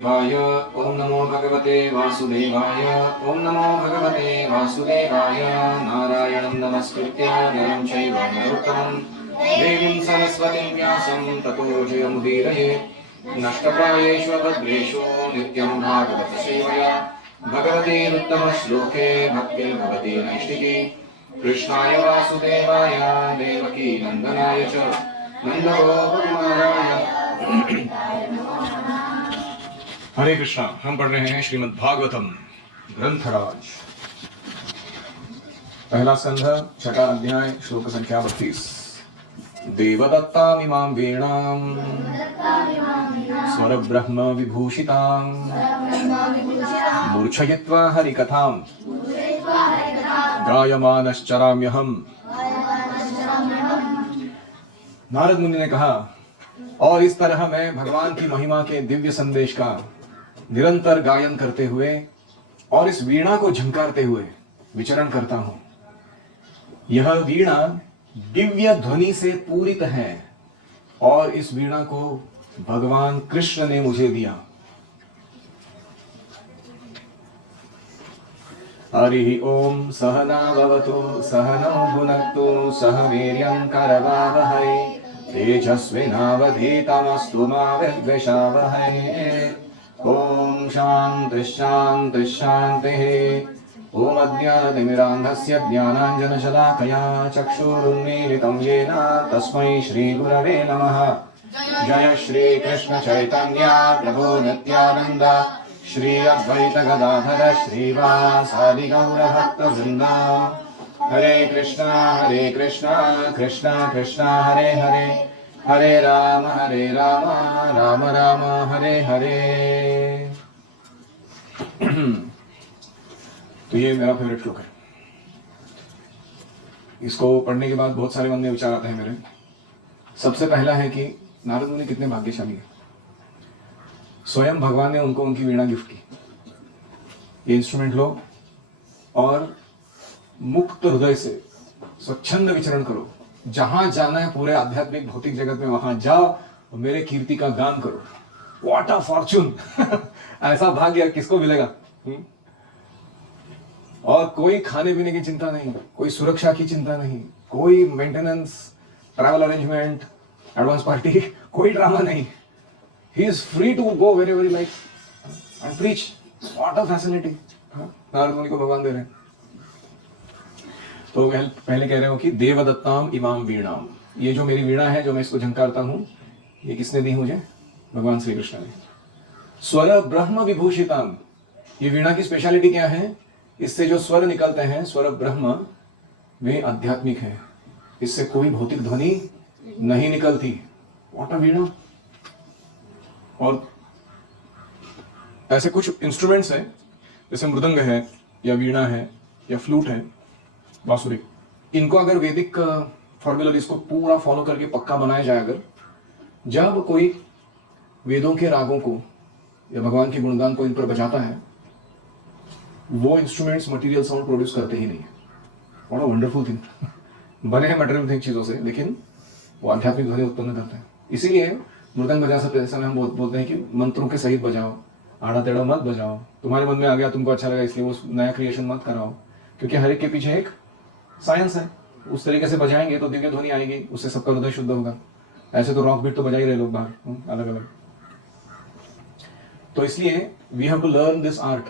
वाय ओम नमो भगवते वासुदेवाय ओम नमो भगवते वासुदेवाय नारायणं नमस्कृत्य नरं चैव नरोत्तमं देवीं सरस्वतीं व्यासं ततो जयमुदीरये नष्टप्रायेषु भद्रेषु नित्यं भागवत सेवया भगवतीरुत्तमश्लोके भक्तिर्भवति नैष्टिकी कृष्णाय वासुदेवाय देवकी नन्दनाय च नन्दगोपकुमाराय हरे कृष्णा। हम पढ़ रहे हैं श्रीमद् भागवतम ग्रंथराज, पहला स्कंध, छठा अध्याय, श्लोक संख्या 32। देवदत्तामिमां वीणां स्वरब्रह्म विभूषितां मूर्छयित्वा हरिकथां गायमानश्चराम्यहम्। नारद मुनि ने कहा, और इस तरह मैं भगवान की महिमा के दिव्य संदेश का निरंतर गायन करते हुए और इस वीणा को झंकारते हुए विचरण करता हूं। यह वीणा दिव्य ध्वनि से पूरित है और इस वीणा को भगवान कृष्ण ने मुझे दिया। हरि ओम सहना भवतु सहनौ भुनक्तु सह वीर्यं करवावहै तेजस्विनावधीतमस्तु मा विद्विषावहै। ओम शांति शांति शांतिः। ओम अज्ञानतिमिरान्धस्य ज्ञानाञ्जनशलाकया चक्षुरुन्मीलितं येन तस्मै श्रीगुरवे नमः। जय श्री कृष्ण चैतन्य प्रभु नित्यानंद श्री अद्वैत गदाधर श्रीवासादि गौर भक्तवृंद। हरे कृष्णा कृष्णा कृष्णा हरे हरे, हरे राम राम राम हरे हरे। तो ये मेरा फेवरेट श्लोक है। इसको पढ़ने के बाद बहुत सारे मन में विचार आते हैं मेरे। सबसे पहला है कि नारद मुनि कितने भाग्यशाली हैं। स्वयं भगवान ने उनको उनकी वीणा गिफ्ट की। ये इंस्ट्रूमेंट लो और मुक्त हृदय से स्वच्छंद विचरण करो। जहां जाना है पूरे आध्यात्मिक भौतिक जगत में वहां जाओ और मेरे कीर्ति का गान करो। What a Fortune. ऐसा भाग्य किसको मिलेगा? और कोई खाने पीने की चिंता नहीं, कोई सुरक्षा की चिंता नहीं, कोई maintenance, travel arrangement, advance party, कोई ड्रामा नहीं। He is free to go very very like and preach. What a facility Narad Muni को भगवान दे रहे हैं। तो पहले कह रहे हो कि देवदत्ताम इमाम वीणाम, ये जो मेरी वीणा है, जो मैं इसको झंकारता हूं, ये किसने दी मुझे? भगवान श्री कृष्ण ने। स्वर ब्रह्म विभूषिताम, ये वीणा की स्पेशलिटी क्या है? इससे जो स्वर निकलते हैं, स्वर ब्रह्म, वे आध्यात्मिक है। इससे कोई भौतिक ध्वनि नहीं निकलती। व्हाट अ वीणा। और ऐसे कुछ इंस्ट्रूमेंट्स हैं, जैसे मृदंग है या वीणा है या फ्लूट है, बांसुरी। इनको अगर वैदिक फॉर्मूलरीज को पूरा फॉलो करके पक्का बनाया जाए, अगर जब कोई वेदों के रागों को या भगवान के गुणगान को इन पर बजाता है, वो इंस्ट्रूमेंट्स मटेरियल साउंड प्रोड्यूस करते ही नहीं है। What a wonderful thing. बने हैं मटेरियल चीजों से, लेकिन वो आध्यात्मिक ध्वनि उत्पन्न करते हैं। इसीलिए मृदंग बजा सकते समय हम बोलते हैं कि मंत्रों के सहित बजाओ, आड़ा टेढ़ा मत बजाओ। तुम्हारे मन में आ गया, तुमको अच्छा लगा, इसलिए वो नया क्रिएशन मत कराओ, क्योंकि हर एक के पीछे एक साइंस है। उस तरीके से बजाएंगे तो दिव्य ध्वनि आएगी, उससे सबका हृदय शुद्ध होगा। ऐसे तो रॉक बीट तो बजा ही रहे लोग बाहर अलग अलग। तो इसलिए we have to learn this art,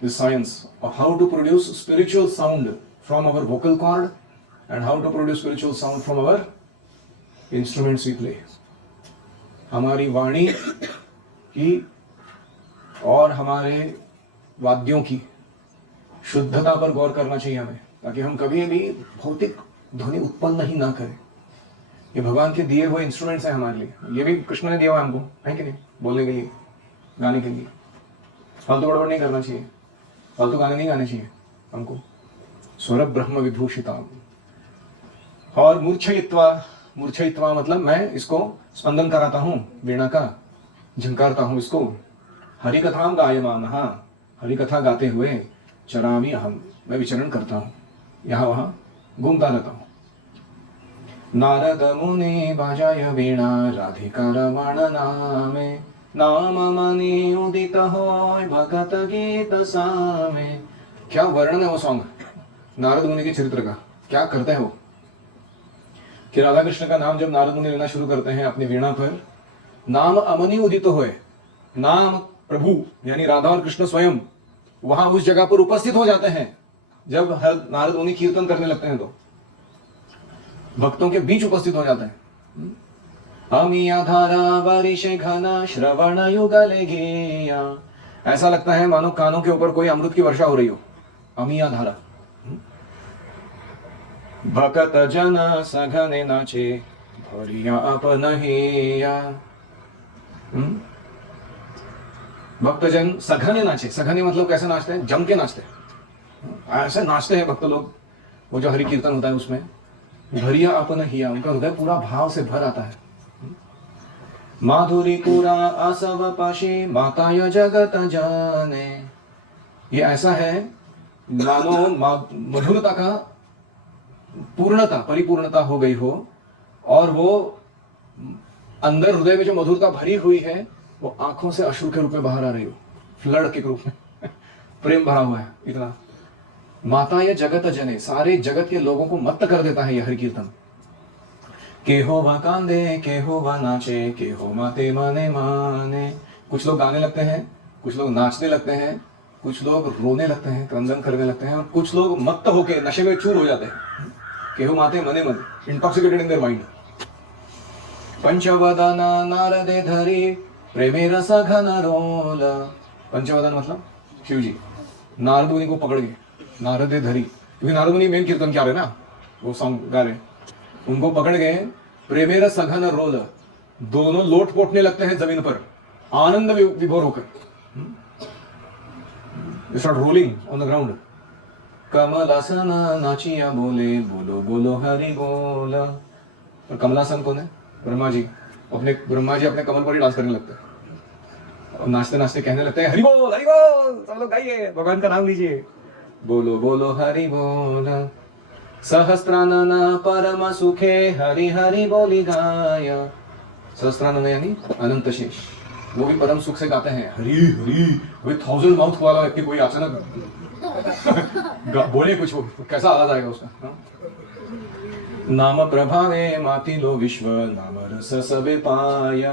this science of how to produce spiritual sound from our vocal cord and how to produce spiritual sound from our instruments we play. हमारी वाणी की और हमारे वाद्यों की शुद्धता पर गौर करना चाहिए हमें, ताकि हम कभी भी भौतिक ध्वनि उत्पन्न ही ना करें। ये भगवान के दिए हुए इंस्ट्रूमेंट्स हैं हमारे लिए। ये भी कृष्ण ने दिया हुआ हमको, है कि नहीं? बोलने के लिए, गाने के लिए। फालतू गड़बड़ नहीं करना चाहिए, फालतू गाने नहीं गाने चाहिए हमको। स्वर ब्रह्म विभूषिता। और मूर्छयित्वा, मूर्छयित्वा मतलब मैं इसको स्पंदन कराता हूँ, वीणा का झंकारता हूँ इसको। हरि कथाम गायमान, हरि कथा गाते हुए चरामी अहम, मैं विचरण करता हूँ, यहाँ वहाँ घूमता रहता हूँ। नारद मुनि बजाय वीणा राधिका रमण नामे, नाम मनि उदित होय भगत गीत सामे। क्या वर्णन है वो सॉन्ग नारद मुनि के चरित्र का, क्या करते हैं वो कि राधा कृष्ण का नाम जब नारद मुनि लेना शुरू करते हैं अपनी वीणा पर, नाम अमनि उदित होए, नाम प्रभु यानी राधा और कृष्ण स्वयं वहां उस जगह पर उपस्थित हो जाते हैं। जब नारद मुनि कीर्तन करने लगते हैं तो भक्तों के बीच उपस्थित हो जाते हैं। अमिया धारा बारिश घना श्रवण युगले गेया, ऐसा लगता है मानो कानों के ऊपर कोई अमृत की वर्षा हो रही हो। अमिया धारा। भक्त जन सघने नाचे भरिया अपनहिया। भक्तजन सघने नाचे, सघने मतलब कैसे नाचते हैं, जम के नाचते हैं, ऐसे नाचते हैं भक्त लोग। वो जो हरि कीर्तन होता है उसमें भरिया अपनहिया, उनका हृदय पूरा भाव से भर आता है। माधुरी पूरा आसव पाशी माताय जगत जाने, ये ऐसा है मानो मधुरता का पूर्णता परिपूर्णता हो गई हो, और वो अंदर हृदय में जो मधुरता भरी हुई है वो आंखों से अश्रु के रूप में बाहर आ रही हो, फ्लड के रूप में प्रेम भरा हुआ है इतना। माता या जगत जने, सारे जगत के लोगों को मत्त कर देता है यह हरि कीर्तन। के हो वा कांदे के हो वा नाचे के हो माते माने माने। कुछ लोग गाने लगते हैं, कुछ लोग नाचने लगते हैं, कुछ लोग रोने लगते हैं, क्रंदन करने लगते हैं, और कुछ लोग मत्त होके नशे में चूर हो जाते हैं। के हो माते मने मन, इंटॉक्सिकेटेड इन देयर माइंड। पंचवदना नारदे धरी प्रेमे रस घन रोल। पंचवदन मतलब शिव जी, नारद मुनि को पकड़ के नारदे धरी, क्योंकि नारद मुनि मेन कीर्तन क्या रहे ना, वो सॉन्ग गा रहे, उनको पकड़ गए प्रेमे रस घन रोल। दोनों लोट पोटने लगते हैं जमीन पर आनंद विभोर होकर। Start rolling on the ground. कमलासन नाचिया बोले बोलो बोलो हरि बोल। और कमलासन कौन है? ब्रह्मा जी। ब्रह्मा जी अपने कमल पर ही डांस करने लगते हैं और नाचते नाचते कहने लगते हैं हरि बोल, सब लोग गाइए, भगवान का नाम लीजिए, बोलो बोलो हरि बोल। सहस्त्रानन परम सुखे हरि हरि बोली गाय। सहस्त्रानन यानी अनंत शेष, वो भी परम सुख से गाते हैं हरि हरि। विद 1000 माउथ वाला व्यक्ति कोई अचानक बोले कुछ, कैसा आवाज आएगा उसका। नाम प्रभावे मातिलो विश्व नाम रस सबे पाया।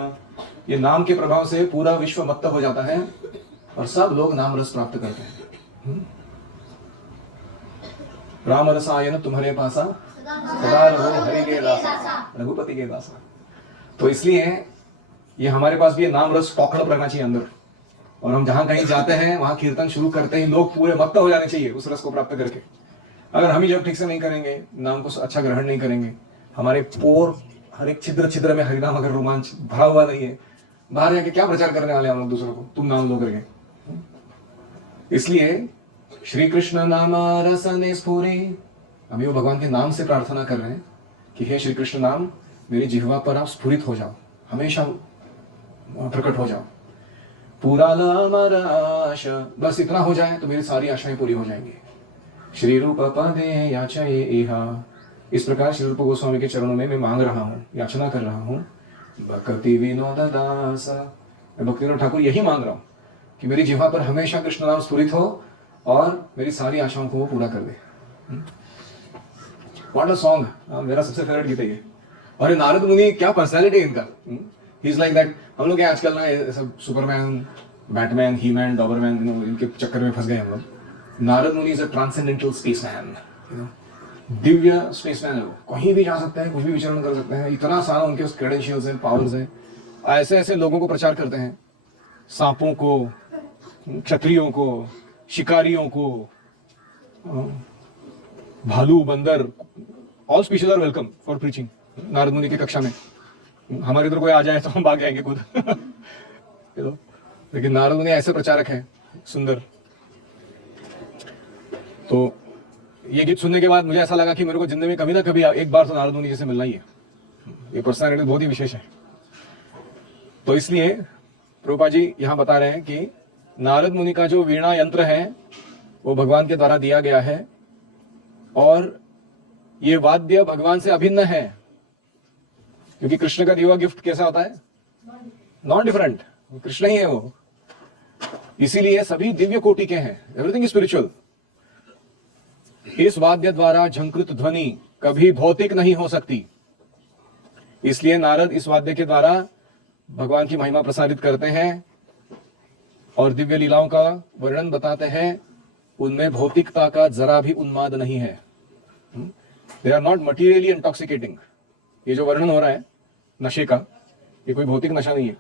ये नाम के प्रभाव से पूरा विश्व मत्त हो जाता है और सब लोग नाम रस प्राप्त करते हैं। राम रसायन तुम्हारे पासा सदा रहो हरि के दासा रघुपति के दासा। तो इसलिए ये हमारे पास भी ये नाम रस पॉकड़प रहना चाहिए अंदर, और हम जहां कहीं जाते हैं वहां कीर्तन शुरू करते ही लोग पूरे मत्त हो जाने चाहिए उस रस को प्राप्त करके। अगर हम ही जब ठीक से नहीं करेंगे, नाम को अच्छा ग्रहण नहीं करेंगे, हमारे पोर हर एक छिद्र छिद्र में हरिनाम अगर रोमांच भरा हुआ नहीं है, बाहर जाके क्या प्रचार करने वाले हम लोग दूसरों को, तुम नाम लो करके। इसलिए श्री कृष्ण नाम रसने स्फुरे, अभी वो भगवान के नाम से प्रार्थना कर रहे हैं कि हे श्री कृष्ण नाम मेरी जिह्वा पर आप स्फुरित हो जाओ, हमेशा प्रकट हो जाओ। पूरा अमर आश, बस इतना हो जाए तो मेरी सारी आशाएं पूरी हो जाएंगी। श्री रूप पदे याचये इहा, इस प्रकार श्री रूप गोस्वामी के चरणों में मैं मांग रहा हूँ, याचना कर रहा हूँ। भक्ति विनोद दास, मैं भक्ति विनोद ठाकुर यही मांग रहा हूँ कि मेरी जिह्वा पर हमेशा कृष्ण नाम स्फुरित हो और मेरी सारी आशाओं को वो पूरा कर दे। व्हाट अ सॉन्ग, मेरा सबसे फेवरेट गीत है ये। और ये नारद मुनि, क्या पर्सनैलिटी है इनका। He is like that. हम लोग क्या आजकल ना सब सुपरमैन, बैटमैन, ही मैन, डॉबरमैन, इनके चक्कर में फंस गए हम लोग। नारद मुनि is a transcendental spaceman, Divya spaceman है वो, कहीं भी जा सकते हैं, कुछ भी विचरण कर सकते हैं। इतना सारा उनके क्रेडेंशियल्स हैं, पावर्स हैं। ऐसे ऐसे लोगों को प्रचार करते हैं, सांपों को, क्षत्रियों को, शिकारियों को, भालू, बंदर, all species are welcome for preaching. Narad Muni की कक्षा में हमारे इधर कोई आ जाए तो हम भाग जाएंगे खुद लेकिन नारद मुनि ऐसे प्रचारक हैं सुंदर। तो ये गीत सुनने के बाद मुझे ऐसा लगा कि मेरे को जिंदगी में कभी ना कभी एक बार तो नारद मुनि जैसे मिलना ही है। ये पर्सनैलिटी बहुत ही विशेष है। तो इसलिए प्रभुपाद जी यहां बता रहे हैं कि नारद मुनि का जो वीणा यंत्र है वो भगवान के द्वारा दिया गया है, और ये वाद्य भगवान से अभिन्न है, क्योंकि कृष्ण का दिया हुआ गिफ्ट कैसा होता है, नॉन डिफरेंट। कृष्ण ही है वो। इसीलिए सभी दिव्य कोटि के हैं, एवरीथिंग स्पिरिचुअल। इस वाद्य द्वारा झंकृत ध्वनि कभी भौतिक नहीं हो सकती। इसलिए नारद इस वाद्य के द्वारा भगवान की महिमा प्रसारित करते हैं और दिव्य लीलाओं का वर्णन बताते हैं। उनमें भौतिकता का जरा भी उन्माद नहीं है। They are not materially intoxicating. ये जो वर्णन हो रहा है नशे का, ये कोई भौतिक नशा नहीं है।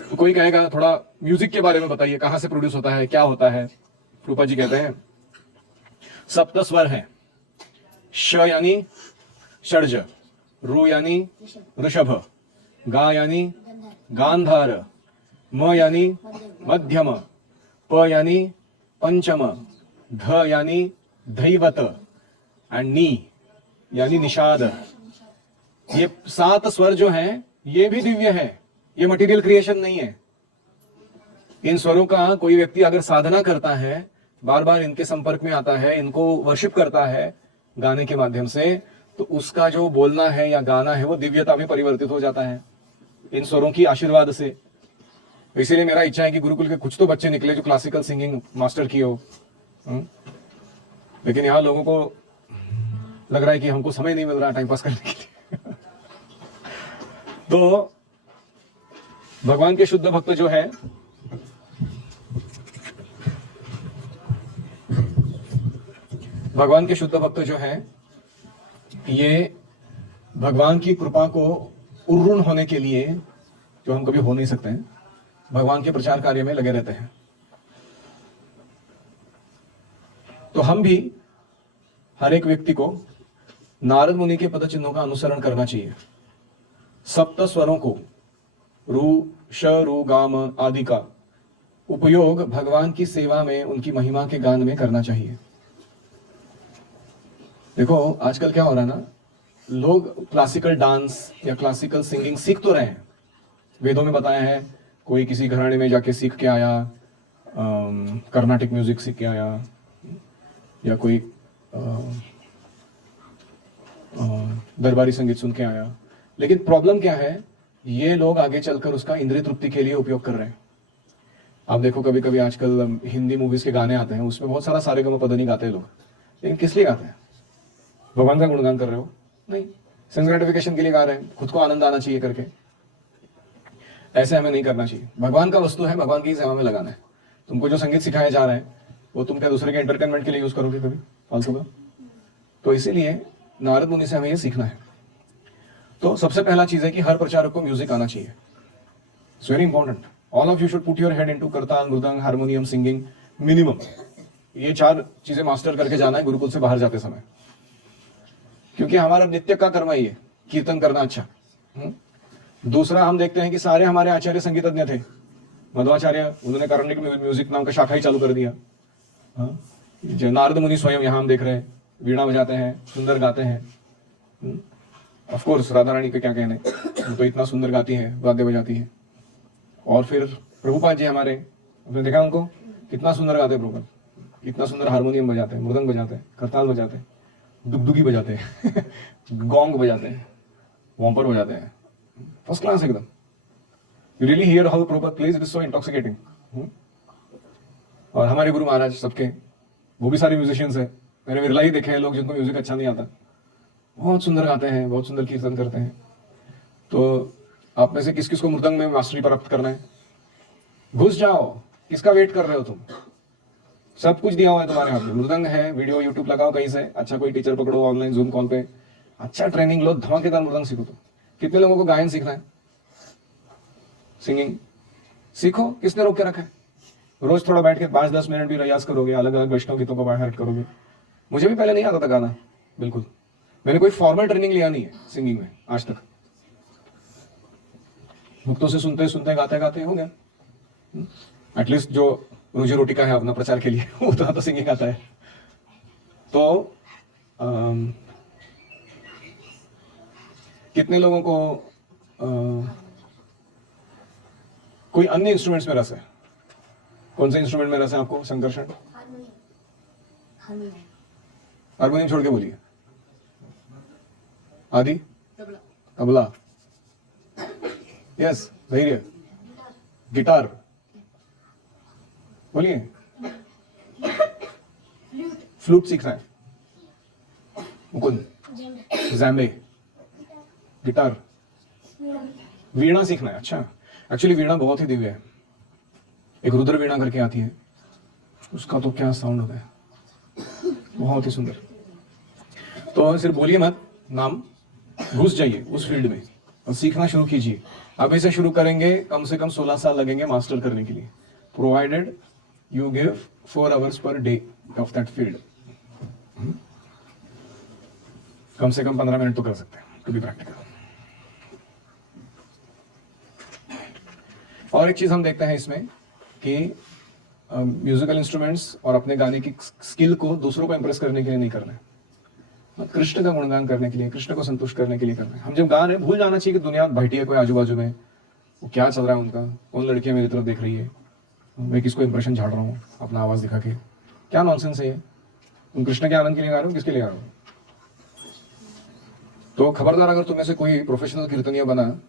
तो कोई कहेगा थोड़ा म्यूजिक के बारे में बताइए, कहां से प्रोड्यूस होता है, क्या होता है। रूपा जी कहते हैं सप्त स्वर है। श यानी षड्ज, रू यानी ऋषभ, गा यानी गांधार, म यानी मध्यम, प यानी पंचम, ध यानी धैवत एंड नी यानी निषाद। ये 7 स्वर जो हैं ये भी दिव्य है, ये मटेरियल क्रिएशन नहीं है। इन स्वरों का कोई व्यक्ति अगर साधना करता है, बार बार इनके संपर्क में आता है, इनको वर्शिप करता है गाने के माध्यम से, तो उसका जो बोलना है या गाना है वो दिव्यता में परिवर्तित हो जाता है इन स्वरों की आशीर्वाद से। इसीलिए मेरा इच्छा है कि गुरुकुल के कुछ तो बच्चे निकले जो क्लासिकल सिंगिंग मास्टर किए हो। लेकिन यहाँ लोगों को लग रहा है कि हमको समय नहीं मिल रहा टाइम पास करने के लिए। तो भगवान के शुद्ध भक्त जो है, भगवान के शुद्ध भक्त जो है, ये भगवान की कृपा को उर्वण होने के लिए, जो हम कभी हो नहीं सकते हैं, भगवान के प्रचार कार्य में लगे रहते हैं। तो हम भी, हर एक व्यक्ति को नारद मुनि के पद चिन्हों का अनुसरण करना चाहिए। सप्त स्वरों को, रू, श, रू, गाम आदि का उपयोग भगवान की सेवा में, उनकी महिमा के गान में करना चाहिए। देखो आजकल क्या हो रहा है ना, लोग क्लासिकल डांस या क्लासिकल सिंगिंग सीख तो रहे हैं। वेदों में बताया है, कोई किसी घराने में जाके सीख के आया, कर्नाटिक म्यूजिक सीख के आया, या कोई दरबारी संगीत सुन के आया। लेकिन प्रॉब्लम क्या है, ये लोग आगे चलकर उसका इंद्रिय तृप्ति के लिए उपयोग कर रहे हैं। आप देखो कभी कभी आजकल हिंदी मूवीज के गाने आते हैं, उसमें बहुत सारा सारेगम पद गाते हैं लोग। लेकिन किस लिए गाते हैं? भगवान का गुणगान कर रहे हो? नहीं, सेंस ग्रेटिफिकेशन के लिए गा रहे हैं, खुद को आनंद आना चाहिए करके। ऐसे हमें नहीं करना चाहिए। भगवान का वस्तु है, भगवान की सेवा में लगाना है। तुमको जो संगीत सिखाया जा रहा है वो तुम क्या दूसरे के एंटरटेनमेंट के लिए यूज करोगे कभी फालतू का? तो इसीलिए नारद मुनि से हमें ये सीखना है। तो सबसे पहला चीज है कि हर प्रचारक को म्यूजिक आना चाहिए। It's very important. All of you should put your head into करताल, मृदंग, हारमोनियम, सिंगिंग, मिनिमम। ये 4 चीजें मास्टर करके जाना है गुरुकुल से बाहर जाते समय, क्योंकि हमारा नित्य का कर्म ही है कीर्तन करना। अच्छा, दूसरा हम देखते हैं कि सारे हमारे आचार्य संगीतज्ञ थे। मध्वाचार्य, उन्होंने कर्णिक म्यूजिक नाम का शाखा ही चालू कर दिया। जो नारद मुनि स्वयं यहाँ हम देख रहे हैं, वीणा बजाते हैं, सुंदर गाते हैं। ऑफ कोर्स राधा रानी के क्या कहने, वो तो इतना सुंदर गाती है, वाद्य बजाती है। और फिर प्रभुपाद जी हमारे, आपने देखा उनको कितना सुंदर गाते हैं प्रभुपाद, कितना सुंदर हारमोनियम बजाते हैं, मृदंग बजाते हैं, करताल बजाते हैं, दुगदुगी बजाते हैं, गोंग बजाते हैं, वॉम्पर बजाते हैं, फर्स्ट क्लास एकदम। You really hear how Prabhupada plays, it is so intoxicating. और हमारे गुरु महाराज सबके, वो भी सारे म्यूजिशियंस हैं। मैंने विरला ही देखे हैं लोग जिनको म्यूजिक अच्छा नहीं आता, बहुत सुंदर गाते हैं, बहुत सुंदर कीर्तन करते हैं। तो आप में से किस किस को मृदंग में मास्टरी प्राप्त करना है? घुस जाओ, किसका वेट कर रहे हो तुम? सब कुछ दिया हुआ है तुम्हारे हाथ में। मृदंग है, वीडियो यूट्यूब लगाओ कहीं से, अच्छा कोई टीचर पकड़ो, ऑनलाइन जूम कॉल पे, अच्छा ट्रेनिंग लो, धमाकेदार मृदंग सीखो। तो कितने लोगों को गायन सीखना है, सिंगिंग सीखो, किसने रोक के रखा है? रोज थोड़ा बैठ के 5-10 मिनट भी रियाज करोगे, अलग अलग वैष्णव गीतों को बाहर करोगे। मुझे भी पहले नहीं आता था गाना, बिल्कुल। मैंने कोई फॉर्मल ट्रेनिंग लिया नहीं है सिंगिंग में आज तक। भक्तों से सुनते सुनते गाते गाते हो गया। एटलीस्ट जो रोजी रोटी का है अपना प्रचार के लिए, उतना तो सिंगिंग आता है। तो कितने लोगों को कोई अन्य इंस्ट्रूमेंट्स में रस है? कौन से इंस्ट्रूमेंट में रस है आपको? संकर्षण, हारमोनियम छोड़ के बोलिए। आदि, तबला, यस, धैर्य, गिटार, बोलिए, फ्लूट सीखना है, मुकुंद, जैम्बे, गिटार, वीणा सीखना है। अच्छा, एक्चुअली वीणा बहुत ही दिव्य है। एक रुद्र वीणा करके आती है, उसका तो क्या साउंड होता है, बहुत ही सुंदर। तो सिर्फ बोलिए मत, नाम, घुस जाइए उस फील्ड में और सीखना शुरू कीजिए। अभी से शुरू करेंगे, कम से कम 16 साल लगेंगे मास्टर करने के लिए, provided you give 4 hours per day of that field. कम से कम 15 मिनट तो कर सकते हैं टू बी प्रैक्टिकल। और एक चीज हम देखते हैं इसमें कि म्यूजिकल इंस्ट्रूमेंट्स और अपने गाने की स्किल को दूसरों को इंप्रेस करने के लिए नहीं करना है, कृष्ण का गुणगान करने के लिए, कृष्ण को संतुष्ट करने के लिए करना है। हम जब गा रहे हैं भूल जाना चाहिए कि दुनिया बैठी है कोई आजू बाजू में, वो क्या चल रहा है उनका, कौन लड़कियां मेरी तरफ देख रही है, मैं किसको इंप्रेशन झाड़ रहा हूँ अपना आवाज दिखा के, क्या नॉनसेंस है ये। तुम कृष्ण के आनंद के लिए गा रहे हो, किसके लिए गा रहे हो? तो खबरदार, अगर तुम्हें से कोई प्रोफेशनल कीर्तनिया बना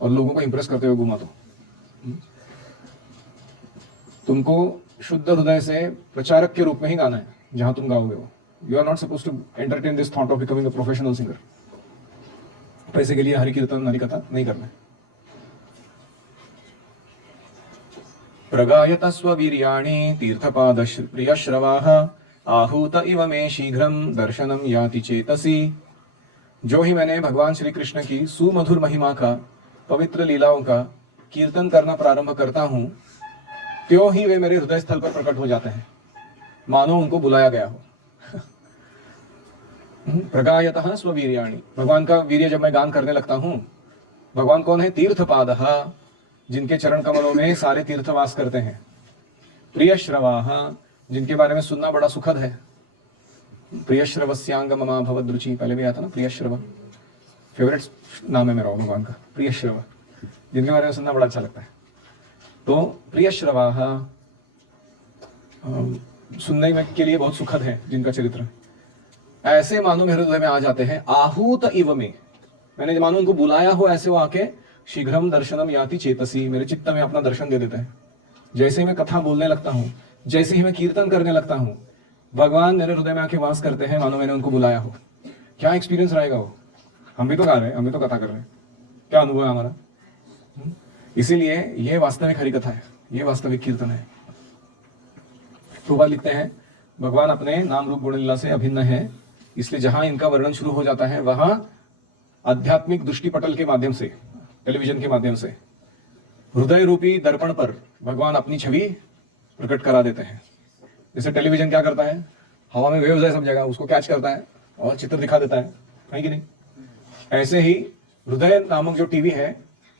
और लोगों को इंप्रेस करते हुए घुमा, तो तुमको शुद्ध हृदय से प्रचारक के रूप में ही गाना है जहां तुम गाओगे हो। You are not suppose to entertain this thought of becoming a professional singer. पैसे के लिए हरि कीर्तन हरि कथा नहीं करना है। प्रगायत स्ववीर्याणि तीर्थपाद प्रियश्रवाः आहूत इव मे शीघ्रम दर्शनम याति चेतसी। जो ही मैंने भगवान श्री कृष्ण की सुमधुर महिमा का, पवित्र लीलाओं का कीर्तन करना प्रारंभ करता हूं, त्यों ही वे मेरे हृदय स्थल पर प्रकट हो जाते हैं, मानो उनको बुलाया गया हो। प्रगायतः स्ववीर्याणि, भगवान का वीर्य जब मैं गान करने लगता हूं। भगवान कौन है? तीर्थपादः, जिनके चरण कमलों में सारे तीर्थवास करते हैं। प्रियश्रवाः, जिनके बारे में सुनना बड़ा सुखद है। प्रियश्रवस्यांग ममा भवद्रुचि, पहले भी आया था ना प्रियश्रव, फेवरेट नाम है मेरा भगवान का, प्रियश्रव, जिनके बारे में सुनना बड़ा अच्छा लगता है। तो प्रियश्रवाः सुनने में के लिए बहुत सुखद है जिनका चरित्र, ऐसे मानो मेरे हृदय में आ जाते हैं। आहूत इव में, मैंने मानो उनको बुलाया हो, ऐसे वो आके शीघ्रम दर्शनम याति चेतसी, मेरे चित्त में अपना दर्शन दे देते हैं। जैसे ही मैं कथा बोलने लगता हूँ, जैसे ही मैं कीर्तन करने लगता हूँ, भगवान मेरे हृदय में आके वास करते हैं, मानो मैंने उनको बुलाया हो। क्या एक्सपीरियंस रहेगा वो? हम भी तो गा रहे हैं, हम भी तो कथा कर रहे हैं, क्या अनुभव है हमारा? इसीलिए ये वास्तविक हरि कथा है, ये वास्तविक कीर्तन है। प्रभुपाद लिखते हैं, भगवान अपने नाम रूप गुण लीला से अभिन्न है, इसलिए जहां इनका वर्णन शुरू हो जाता है वहां आध्यात्मिक दृष्टिपटल के माध्यम से, टेलीविजन के माध्यम से, हृदय रूपी दर्पण पर भगवान अपनी छवि प्रकट करा देते हैं। जैसे टेलीविजन क्या करता है, हवा में वेव्स है सब जगह, उसको कैच करता है और चित्र दिखा देता है कि नहीं? ऐसे ही हृदय नामक जो टीवी है,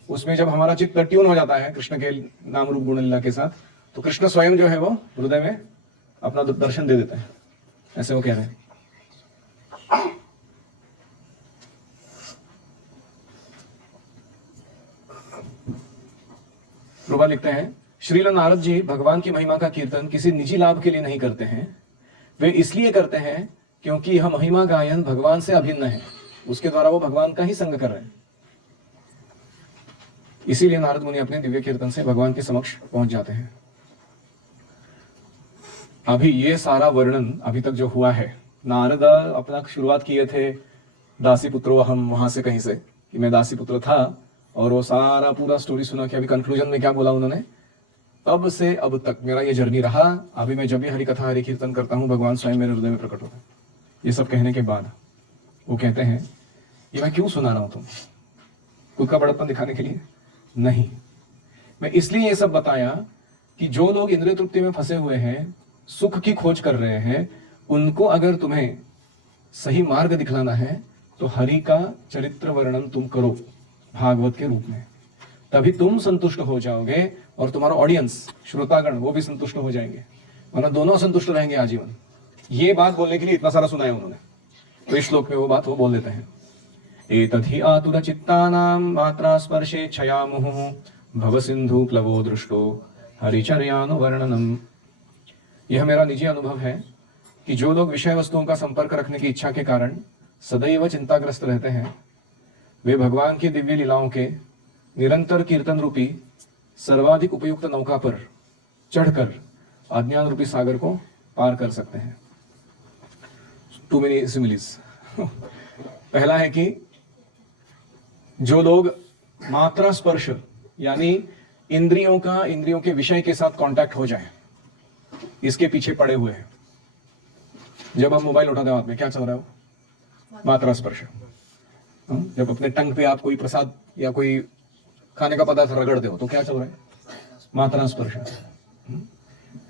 उसमें जब हमारा चित्त ट्यून हो जाता है कृष्ण के नाम रूप गुण लीला के साथ, तो कृष्ण स्वयं जो है वो हृदय में अपना दर्शन दे देता है, ऐसे वो कह रहे हैं। प्रभुपाद लिखते हैं, श्रील नारद जी भगवान की महिमा का कीर्तन किसी निजी लाभ के लिए नहीं करते हैं, वे इसलिए करते हैं क्योंकि यह महिमा गायन भगवान से अभिन्न है, उसके द्वारा वो भगवान का ही संग कर रहे हैं। इसीलिए नारद मुनि अपने दिव्य कीर्तन से भगवान के समक्ष पहुंच जाते हैं। अभी ये सारा वर्णन अभी तक जो हुआ है, नारद अपना शुरुआत किए थे दासी पुत्रो हम, वहां से कहीं से कि मैं दासी पुत्र था, और वो सारा पूरा स्टोरी सुना कि अभी कंक्लूजन में क्या बोला उन्होंने, तब से अब तक मेरा ये जर्नी रहा। अभी मैं जब भी हरि कथा हरि कीर्तन करता हूँ, भगवान स्वयं मेरे हृदय में प्रकट होता है। ये सब कहने के बाद वो कहते हैं, ये मैं क्यों सुना रहा हूं तुम, खुद का बड़प्पन दिखाने के लिए नहीं, मैं इसलिए ये सब बताया कि जो लोग इंद्रिय तृप्ति में फंसे हुए हैं, सुख की खोज कर रहे हैं, उनको अगर तुम्हें सही मार्ग दिखलाना है तो हरि का चरित्र वर्णन तुम करो भागवत के रूप में, तभी तुम संतुष्ट हो जाओगे और तुम्हारा ऑडियंस, श्रोतागण, वो भी संतुष्ट हो जाएंगे, वरना दोनों संतुष्ट रहेंगे आजीवन। ये बात बोलने के लिए इतना सारा सुनाया उन्होंने, तो इस श्लोक में वो बात वो बोल देते हैं। एतद्धि आतुर चित्तानां मात्रा स्पर्शे क्षयामुहुः भव सिंधु प्लवो दृष्टो हरिचर्यानुवर्णनम्। यह मेरा निजी अनुभव है कि जो लोग विषय वस्तुओं का संपर्क रखने की इच्छा के कारण सदैव चिंताग्रस्त रहते हैं, वे भगवान की दिव्य लीलाओं के निरंतर कीर्तन रूपी सर्वाधिक उपयुक्त नौका पर चढ़कर अज्ञान रूपी सागर को पार कर सकते हैं। Too many similes. पहला है कि जो लोग मात्रा स्पर्श यानी इंद्रियों के विषय के साथ कांटेक्ट हो जाए, इसके पीछे पड़े हुए हैं। जब आप मोबाइल उठाते हो हाथ में, क्या चल रहा है? मात्रा स्पर्श। जब अपने टंग पे आप कोई प्रसाद या कोई खाने का पदार्थ रगड़ते हो तो क्या चल रहा है? मात्रा स्पर्श।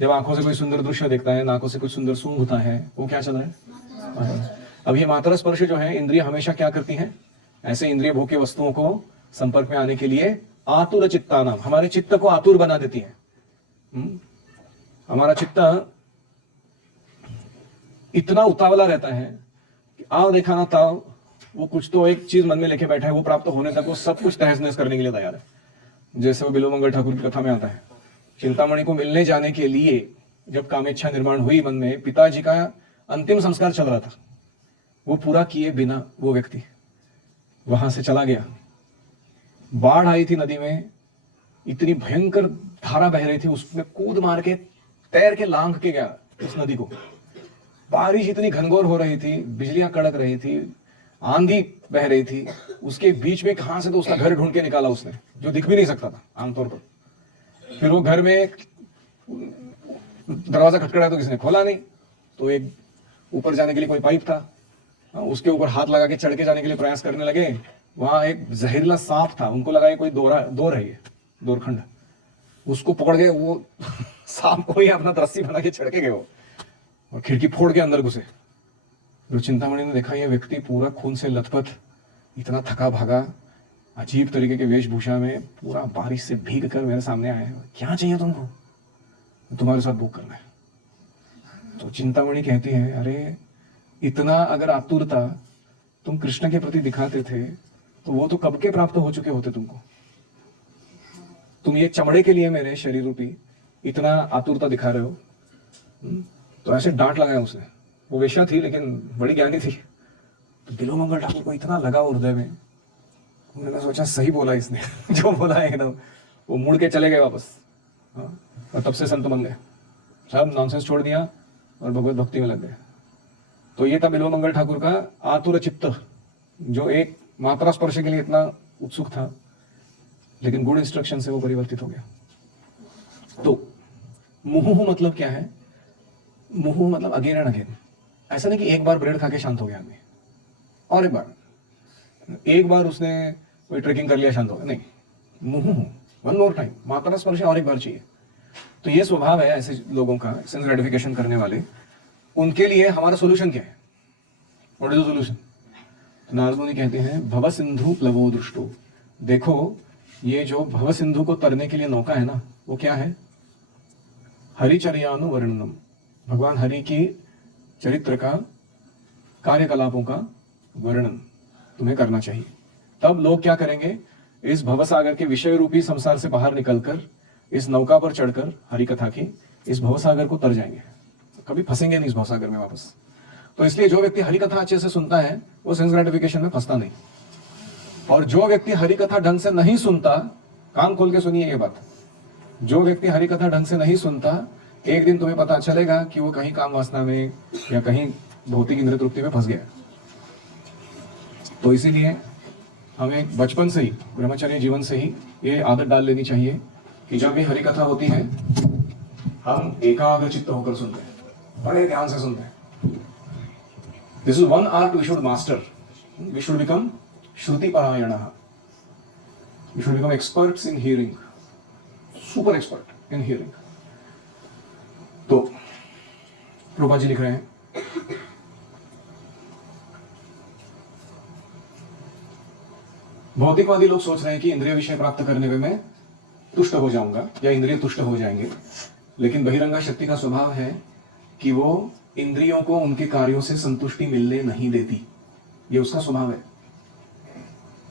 जब आंखों से कोई सुंदर दृश्य देखता है, नाकों से कुछ सुंदर सूंघता है, वो क्या चल रहा है? अब ये मात्रा स्पर्श जो है, इंद्रिय हमेशा क्या करती हैं? ऐसे इंद्रिय भोग्य वस्तुओं को संपर्क में आने के लिए आतुर चित्ता नाम, हमारे चित्त को आतुर बना देती है। हमारा चित्त इतना उतावला रहता है कि आओ देखा ना ताओ, वो कुछ तो एक चीज मन में लेके बैठा है, वो प्राप्त होने तक वो सब कुछ तहस नहस करने के लिए तैयार है। जैसे वो बिलोमंगल ठाकुर की कथा में आता है, चिंतामणि को मिलने जाने के लिए जब कामेच्छा निर्माण हुई मन में, पिताजी का अंतिम संस्कार चल रहा था, वो पूरा किए बिना वो व्यक्ति वहां से चला गया। बाढ़ आई थी नदी में, इतनी भयंकर धारा बह रही थी, उसमें कूद मार के तैर के लांघ के गया उस नदी को। बारिश इतनी घनघोर हो रही थी, बिजलियां कड़क रही थी, आंधी बह रही थी, उसके बीच में कहां से तो उसका घर ढूंढ के निकाला उसने, जो दिख भी नहीं सकता था आमतौर पर। फिर वो घर में दरवाजा खटखटाया तो किसने खोला नहीं, तो एक ऊपर जाने के लिए कोई पाइप था, उसके ऊपर हाथ लगा के चढ़ के जाने के लिए प्रयास करने लगे। वहां एक जहरीला सांप था, उनको लगा ये कोई दौर है, ये दोरखंड, उसको पकड़ के वो सांप को ही अपना रस्सी बना के चढ़ के गए वो, और खिड़की फोड़ के अंदर घुसे। जो चिंतामणि ने देखा ये व्यक्ति पूरा खून से लथपथ, इतना थका भागा, अजीब तरीके के वेशभूषा में, पूरा बारिश से भीग कर मेरे सामने आए हैं। क्या चाहिए तुमको? तुम्हारे साथ बुक करना है। तो चिंतामणि कहती है, अरे इतना अगर आतुरता तुम कृष्ण के प्रति दिखाते थे तो वो तो कब के प्राप्त हो चुके होते तुमको। तुम ये चमड़े के लिए मेरे शरीर रूपी इतना आतुरता दिखा रहे हो। तो ऐसे डांट लगाया उसने। वो वेश्या थी लेकिन बड़ी ज्ञानी थी। तो बिलोमंगल ठाकुर को इतना लगा हृदय में, मैंने सोचा सही बोला इसने जो बोला है एकदम। वो मुड़ के चले गए वापस। और तब से संत बन गए, सब नॉनसेंस छोड़ दिया और भगवत भक्ति में लग गए। तो ये था बिल्वमंगल ठाकुर का आतुर चित्त, जो एक मात्रा स्पर्श के लिए इतना उत्सुक था, लेकिन गुड इंस्ट्रक्शन से वो परिवर्तित हो गया। तो मुहुः मतलब क्या है? मुहुः मतलब अगेन एंड अगेन। ऐसा नहीं कि एक बार ब्रेड खा के शांत हो गया आदमी और एक बार उसने कोई ट्रेकिंग कर लिया शांत हो गया, नहीं। मुहुः वन मोर टाइम, मात्रा स्पर्श और एक बार चाहिए। तो ये स्वभाव है ऐसे लोगों का, सेंस ग्रेटिफिकेशन करने वाले। उनके लिए हमारा सोल्यूशन क्या है? What is the solution? Narad मुनि कहते हैं, भव सिंधु प्लवो दृष्टो। देखो ये जो भव सिंधु को तरने के लिए नौका है ना, वो क्या है? हरिचर्यानुवर्णनम, भगवान हरि की चरित्र का, कार्यकलापों का वर्णन तुम्हें करना चाहिए। तब लोग क्या करेंगे? इस भवसागर के विषय रूपी संसार से बाहर निकलकर इस नौका पर चढ़कर हरि कथा की इस भवसागर को तर जाएंगे, कभी फंसेंगे नहीं इस भवसागर में वापस। तो इसलिए जो व्यक्ति हरि कथा अच्छे से सुनता है वो सेंस ग्रेटिफिकेशन में फंसता नहीं। और जो व्यक्ति हरि कथा ढंग से नहीं सुनता, कान खोल के सुनिए ये बात, जो व्यक्ति हरि कथा ढंग से नहीं सुनता, एक दिन तुम्हें पता चलेगा कि वो कहीं काम वासना में या कहीं भौतिक इंद्रिय तृप्ति में फंस गया। तो इसीलिए हमें बचपन से ही, ब्रह्मचर्य जीवन से ही ये आदत डाल लेनी चाहिए कि जब भी हरि कथा होती है हम एकाग्रचित्त होकर सुनते हैं, बड़े ध्यान से सुनते हैं। This is one art we should master. We should become श्रुति परायणः। We should become experts in hearing, super expert in hearing. तो प्रभुपाद जी लिख रहे हैं, भौतिकवादी लोग सोच रहे हैं कि इंद्रिय विषय प्राप्त करने में मैं तुष्ट हो जाऊंगा या इंद्रिय तुष्ट हो जाएंगे, लेकिन बहिरंगा शक्ति का स्वभाव है कि वो इंद्रियों को उनके कार्यों से संतुष्टि मिलने नहीं देती। ये उसका स्वभाव है।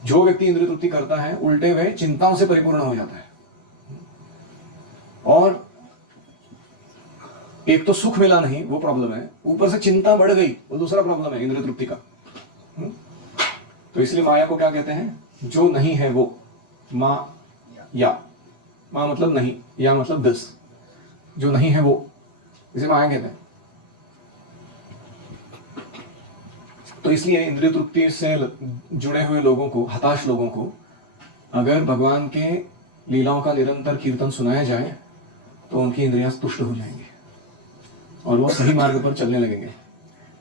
जो व्यक्ति इंद्रिय तृप्ति करता है उल्टे वे चिंताओं से परिपूर्ण हो जाता है, और एक तो सुख मिला नहीं वो प्रॉब्लम है, ऊपर से चिंता बढ़ गई वो दूसरा प्रॉब्लम है इंद्रिय तृप्ति का। तो इसलिए माया को क्या कहते हैं? जो नहीं है वो। माँ या, माँ मतलब नहीं, या मतलब दिस, जो नहीं है वो, इसे माया कहते हैं। तो इसलिए इंद्रिय तृप्ति से जुड़े हुए लोगों को, हताश लोगों को, अगर भगवान के लीलाओं का निरंतर कीर्तन सुनाया जाए तो उनकी इंद्रियां तुष्ट हो जाएंगी और वो सही मार्ग पर चलने लगेंगे।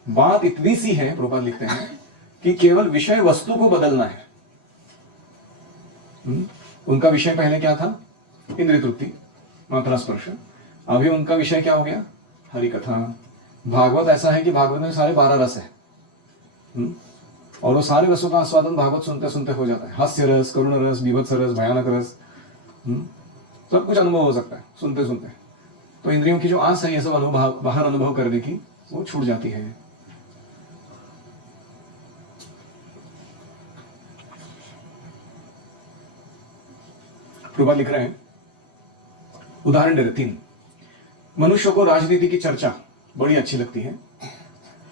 बात इतनी सी है, प्रभुपाद लिखते हैं, कि केवल विषय वस्तु को बदलना है। उनका विषय पहले क्या था? इंद्रिय तृप्ति, मात्रा स्पर्श। अभी उनका विषय क्या हो गया? हरि कथा। भागवत ऐसा है कि भागवत में सारे 12 रस है, और वो सारे रसों का आस्वादन भागवत सुनते सुनते हो जाता है। हास्य रस, करुण रस, बीभत्स रस, भयानक रस, सब कुछ अनुभव हो सकता है सुनते सुनते। तो इंद्रियों की जो आस है ये सब अनुभव, बाहर अनुभव करने की, वो छूट जाती है। प्रभुपाद लिख रहे हैं, उदाहरण दे रहे 3। मनुष्य को राजनीति की चर्चा बड़ी अच्छी लगती है,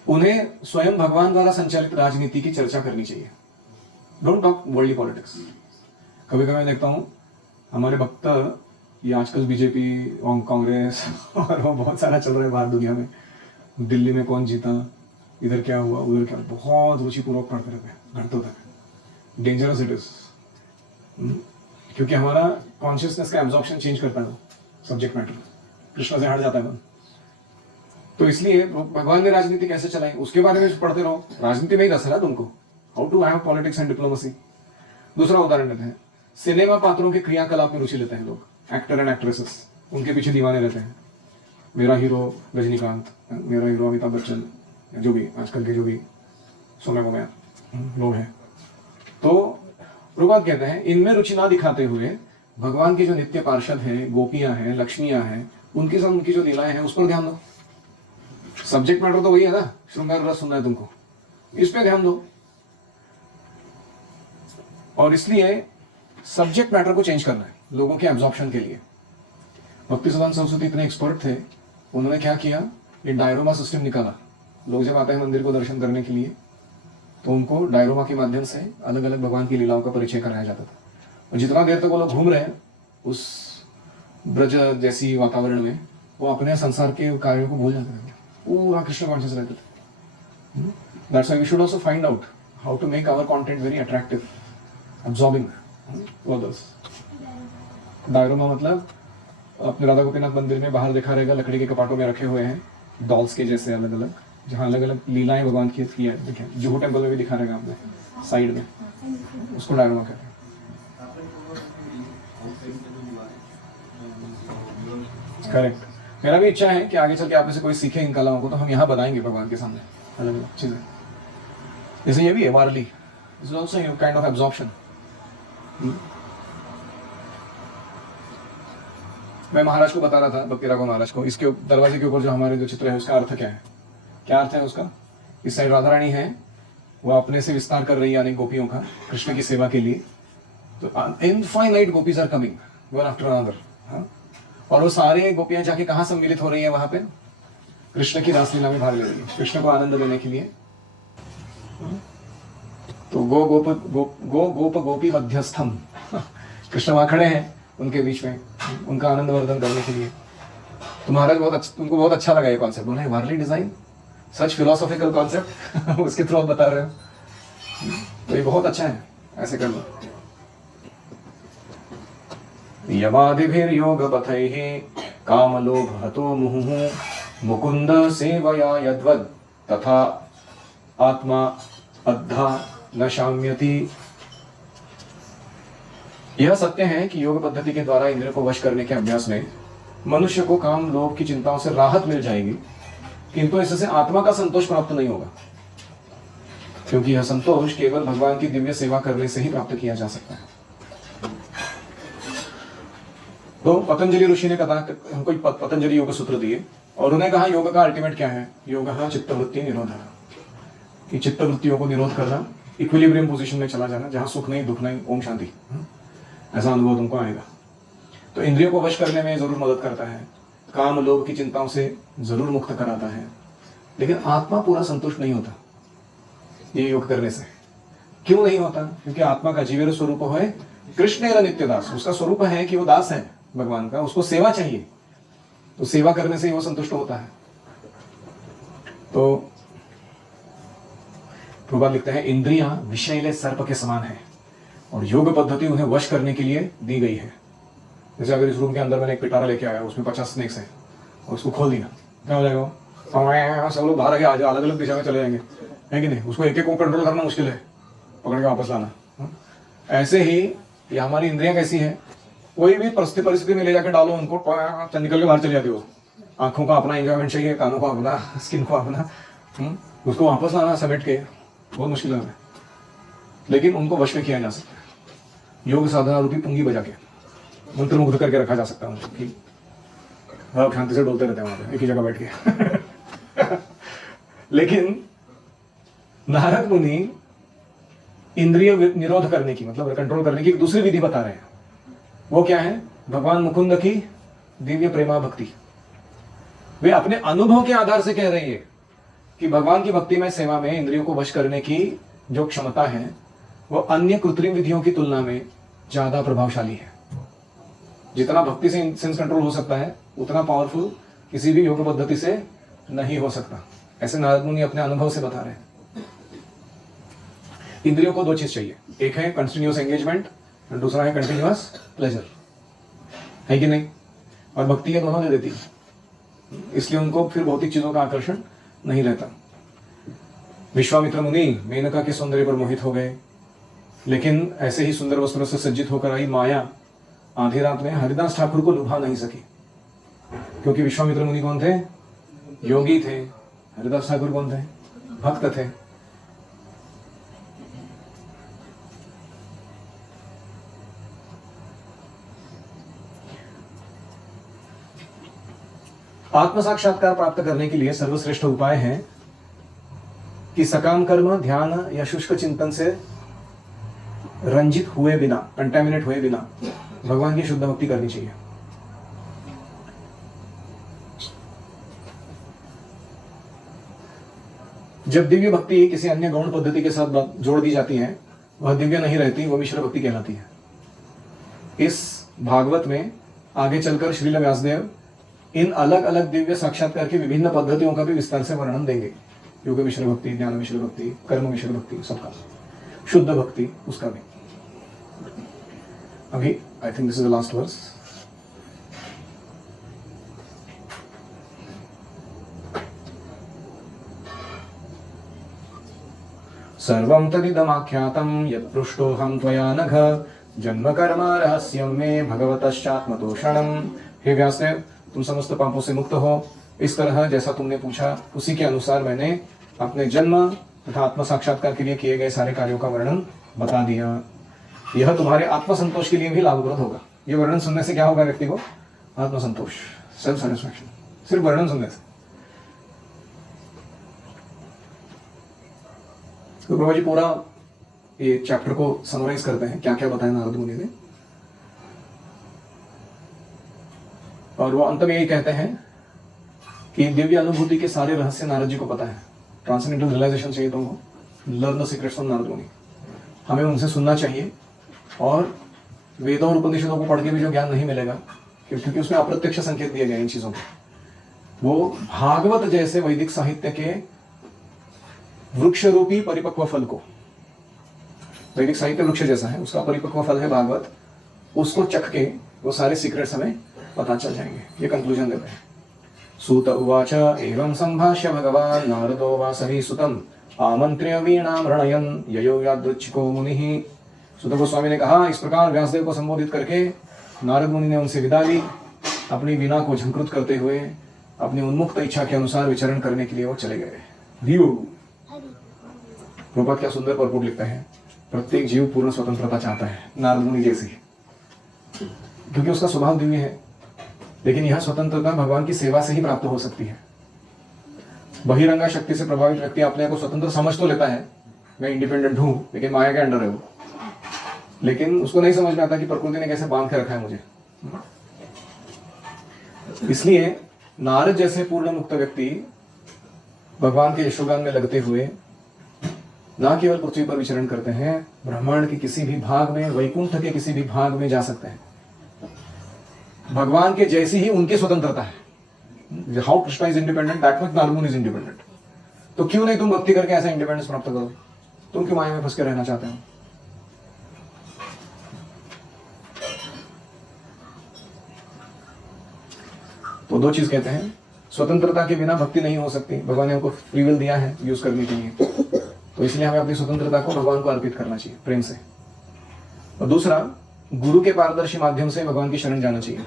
उन्हें स्वयं भगवान द्वारा संचालित राजनीति की चर्चा करनी चाहिए। Don't talk worldly politics. कभी कभी मैं देखता हूँ हमारे भक्त, ये आजकल बीजेपी, कांग्रेस और वो बहुत सारा चल रहा है बाहर दुनिया में, दिल्ली में कौन जीता, इधर क्या हुआ, उधर क्या, बहुत रुचिपूर्वक पढ़ते रहते हैं घंटों तक। डेंजरस इट इज, क्योंकि हमारा कॉन्शियसनेस का एब्जॉर्प्शन चेंज करता है सब्जेक्ट मैटर, कृष्ण से हट जाता है। तो इसलिए भगवान ने राजनीति कैसे चलाई उसके बारे में पढ़ते रहो। राजनीति में ही रस है ना तुमको, how to have politics and diplomacy. दूसरा उदाहरण लेते हैं, सिनेमा पात्रों के क्रियाकलाप में रुचि लेते हैं लोग, एक्टर एंड एक्ट्रेसेस, उनके पीछे दीवाने रहते हैं। मेरा हीरो रजनीकांत, मेरा हीरो अमिताभ बच्चन, जो भी आजकल के जो भी सोने को लोग हैं। तो प्रभुपाद कहते हैं इनमें रुचि ना दिखाते हुए भगवान के जो नित्य पार्षद हैं, गोपियां हैं, लक्ष्मियां हैं, उनके साथ उनकी जो लीलाएं हैं उस पर ध्यान दो। सब्जेक्ट मैटर तो वही है ना, श्रृंगार रस सुनना है तुमको, इस पे ध्यान दो। और इसलिए सब्जेक्ट मैटर को चेंज करना है लोगों के एब्जॉर्प्शन के लिए। भक्ति सदानंद सरस्वती इतने एक्सपर्ट थे, उन्होंने क्या किया, ये डायरोमा सिस्टम निकाला। लोग जब आते हैं मंदिर को दर्शन करने के लिए तो उनको डायरोमा के माध्यम से अलग अलग भगवान की लीलाओं का परिचय कराया जाता था। और जितना देर तक वो लोग घूम रहे हैं उस ब्रज जैसी वातावरण में, वो अपने संसार के कार्यों को भूल जाते थे, पूरा कृष्ण कॉन्शियस रहते थे। That's why we should also find out how to make our content very attractive, absorbing to others. Diorama मतलब अपने राधा गोपीनाथ मंदिर में बाहर देखा रहेगा, लकड़ी के कपाटों में रखे हुए हैं डॉल्स के जैसे अलग अलग, जहाँ अलग अलग लीलाएं भगवान की है। देखिए जुहू टेम्पल में भी दिखा रहेगा आपने साइड में, उसको डायरोमा कहते हैं। करेक्ट। मेरा भी इच्छा है कि आगे चल के आप में से कोई सीखे इन कलाओं को, तो हम यहाँ बनाएंगे भगवान के सामने अलग अलग चीजें। जैसे ये भी है Warli, is also kind of absorption. मैं महाराज को बता रहा था, भक्ति राघव महाराज को, इसके दरवाजे के ऊपर जो हमारे जो चित्र है उसका अर्थ क्या है, क्या अर्थ है उसका। इस साइड राधा रानी है, वो अपने से विस्तार कर रही है अनेक गोपियों का कृष्ण की सेवा के लिए। तो infinite gopis are coming one after another, और वो सारे गोपियां जाके कहाँ सम्मिलित हो रही है, वहां पे कृष्ण की रासलीला में भाग ले रही है, कृष्ण को आनंद देने के लिए। तो गोप गोपी मध्यस्थम, कृष्ण वहां खड़े हैं उनके बीच में, उनका आनंद वर्धन करने के लिए। तो महाराज तुमको बहुत अच्छा लगा ये कॉन्सेप्ट, बोला वारली डिजाइन, सच फिलोसॉफिकल कॉन्सेप्ट उसके थ्रू आप बता रहे हो, तो ये बहुत अच्छा है, ऐसे कर लो। यमादिभिर्योग पथैः कामलोभ हतो मुहुः मुकुंद सेवया यद्वद् तथा आत्मा अद्धा न शाम्यति। यह सत्य है कि योग पद्धति के द्वारा इंद्रियों को वश करने के अभ्यास में मनुष्य को काम लोभ की चिंताओं से राहत मिल जाएगी, किंतु इससे आत्मा का संतोष प्राप्त नहीं होगा, क्योंकि यह संतोष केवल भगवान की दिव्य सेवा करने से ही प्राप्त किया जा सकता है। तो पतंजलि ऋषि ने कहा, हमको पतंजलि योग सूत्र दिए और उन्हें कहा योग का अल्टीमेट क्या है, योग चित्तवृत्ति निरोध, कि चित्तवृत्तियों को निरोध करना, इक्विलिब्रियम पोजीशन में चला जाना, जहां सुख नहीं दुख नहीं, ओम शांति, ऐसा अनुभव तुमको आएगा। तो इंद्रियों को वश करने में जरूर मदद करता है, काम लोभ की चिंताओं से जरूर मुक्त कराता है, लेकिन आत्मा पूरा संतुष्ट नहीं होता ये योग करने से। क्यों नहीं होता? क्योंकि आत्मा का जीवेर स्वरूप है कृष्ण नित्य दास, उसका स्वरूप है कि वो दास है भगवान का, उसको सेवा चाहिए, तो सेवा करने से ही वो संतुष्ट होता है। तो प्रभुपाद लिखते हैं, इंद्रियां विषैले सर्प के समान है और योग पद्धति उन्हें वश करने के लिए दी गई है। जैसे अगर इस रूम के अंदर मैंने एक पिटारा लेके आया, उसमें 50 स्नेक्स हैं और उसको खोल दिया, क्या हो जाएगा? सब लोग बाहर आगे अलग अलग दिशा में चले जाएंगे, है कि नहीं? उसको एक एक को कंट्रोल करना मुश्किल है, पकड़ के वापस लाना। ऐसे ही ये हमारी इंद्रियां कैसी हैं, कोई भी परिस्थिति में ले जाकर डालो उनको, निकल के बाहर चली जाती हो। आंखों का अपना एंजॉयमेंट चाहिए, कानों का अपना, स्किन को अपना, उसको वापस लाना समेट के बहुत मुश्किल है, लेकिन उनको वश में किया जा सकता है। योग साधना रूपी पुंगी बजा के मंत्र मुग्ध करके रखा जा सकता है उनको, कि आप शांति से डोलते रहते हैं वहां पे एक ही जगह बैठ के। लेकिन नारद मुनि इंद्रिय निरोध करने की, मतलब कंट्रोल करने की एक दूसरी विधि बता रहे हैं। वो क्या है? भगवान मुकुंद की दिव्य प्रेमा भक्ति। वे अपने अनुभव के आधार से कह रही है कि भगवान की भक्ति में, सेवा में इंद्रियों को वश करने की जो क्षमता है वो अन्य कृत्रिम विधियों की तुलना में ज्यादा प्रभावशाली है। जितना भक्ति से सेंस कंट्रोल हो सकता है उतना पावरफुल किसी भी योग पद्धति से नहीं हो सकता। ऐसे नारद मुनि अपने अनुभव से बता रहे हैं। इंद्रियों को दो चीज चाहिए, एक है कंटिन्यूअस एंगेजमेंट और दूसरा है कंटिन्यूअस प्लेजर, है कि नहीं? और भक्ति ये दोनों दे देती है, इसलिए उनको फिर भौतिक चीजों का आकर्षण नहीं रहता। विश्वामित्र मुनि मेनका के सौंदर्य पर मोहित हो गए, लेकिन ऐसे ही सुंदर वस्त्रों से सज्जित होकर आई माया आधी रात में हरिदास ठाकुर को लुभा नहीं सकी। क्योंकि विश्वामित्र मुनि कौन थे? योगी थे। हरिदास ठाकुर कौन थे? भक्त थे। आत्म साक्षात्कार प्राप्त करने के लिए सर्वश्रेष्ठ उपाय है कि सकाम कर्म, ध्यान या शुष्क चिंतन से रंजित हुए बिना, कंटेमिनेट हुए बिना भगवान की शुद्ध भक्ति करनी चाहिए। जब दिव्य भक्ति किसी अन्य गौण पद्धति के साथ जोड़ दी जाती है, वह दिव्य नहीं रहती, वह मिश्र भक्ति कहलाती है। इस भागवत में आगे चलकर श्रील व्यासदेव इन अलग अलग दिव्य साक्षात्कार की विभिन्न पद्धतियों का भी विस्तार से वर्णन देंगे। योग मिश्र भक्ति, ज्ञान मिश्र भक्ति, कर्म मिश्र भक्ति, सबका, शुद्ध भक्ति उसका भी। अभी I think this is the last verse. सर्वं तदिदमाख्यातं यत्पृष्टोऽहं त्वया नघ जन्म कर्म रहस्यं मे भगवतश्चात्मतोषणम्। हे व्यासदेव, तुम समस्त पापों से मुक्त हो। इस तरह जैसा तुमने पूछा उसी के अनुसार मैंने अपने जन्म तथा आत्म साक्षात्कार के लिए किए गए सारे कार्यों का वर्णन बता दिया। यह तुम्हारे आत्मसंतोष के लिए भी लाभप्रद होगा। यह वर्णन सुनने से क्या होगा व्यक्ति को? आत्मसंतोष, सेल्फ सेटिस्फैक्शन, सिर्फ वर्णन सुनने से। तो प्रभु जी पूरा ये चैप्टर को समराइज करते हैं, क्या क्या बताया नारद मुनि ने, और वो अंत में यही कहते हैं कि दिव्य अनुभूति के सारे रहस्य नारद जी को पता है। ट्रांसेंडेंटल रियलाइजेशन चाहिए तुमको, learn the secrets from Narad मुनि। हमें उनसे सुनना चाहिए, और वेदों और उपनिषदों को पढ़ के भी जो ज्ञान नहीं मिलेगा, क्योंकि उसमें अप्रत्यक्ष संकेत दिए गए इन चीजों के, वो भागवत जैसे वैदिक साहित्य के वृक्ष रूपी परिपक्व फल को, वैदिक साहित्य वृक्ष जैसा है, उसका परिपक्व फल है भागवत, उसको चख के वो सारे सीक्रेट्स हमें पता चल जाएंगे। ये कंक्लूजन देते हैं। सूत उवाच एवं संभाष्य भगवान नारदो वासवी सुतम आमंत्र्य वीणाम रणयन ययो यादृच्छिको मुनिः। सूत गोस्वामी ने कहा, इस प्रकार व्यासदेव को संबोधित करके नारद मुनि ने उनसे विदा ली। अपनी वीणा को झंकृत करते हुए अपनी उन्मुक्त इच्छा के अनुसार विचरण करने के लिए वो चले गए। प्रभुपाद क्या सुंदर परपुट लिखता है, प्रत्येक जीव पूर्ण स्वतंत्रता चाहता है, नारद मुनि जैसी, क्योंकि उसका स्वभाव दिव्य है। लेकिन यह स्वतंत्रता भगवान की सेवा से ही प्राप्त हो सकती है। बहिरंगा शक्ति से प्रभावित व्यक्ति अपने को स्वतंत्र समझ तो लेता है, मैं इंडिपेंडेंट हूं, लेकिन माया के अंडर है वो, लेकिन उसको नहीं समझ में आता कि प्रकृति ने कैसे बांध के रखा है मुझे। इसलिए नारद जैसे पूर्ण मुक्त व्यक्ति भगवान के यशोगान में लगते हुए ना केवल पृथ्वी पर विचरण करते हैं, ब्रह्मांड के किसी भी भाग में, वैकुंठ के किसी भी भाग में जा सकते हैं। भगवान के जैसी ही उनकी स्वतंत्रता है। How Krishna is independent, that much Narad मुनि इज इंडिपेंडेंट। तो क्यों नहीं तुम भक्ति करके ऐसा इंडिपेंडेंस प्राप्त करो? तुम क्यों माया में फंस के रहना चाहते हो? तो दो चीज कहते हैं, स्वतंत्रता के बिना भक्ति नहीं हो सकती। भगवान ने हमको फ्री विल दिया है यूज करने के लिए, तो इसलिए हमें अपनी स्वतंत्रता को भगवान को अर्पित करना चाहिए प्रेम से। और दूसरा, गुरु के पारदर्शी माध्यम से भगवान की शरण जाना चाहिए,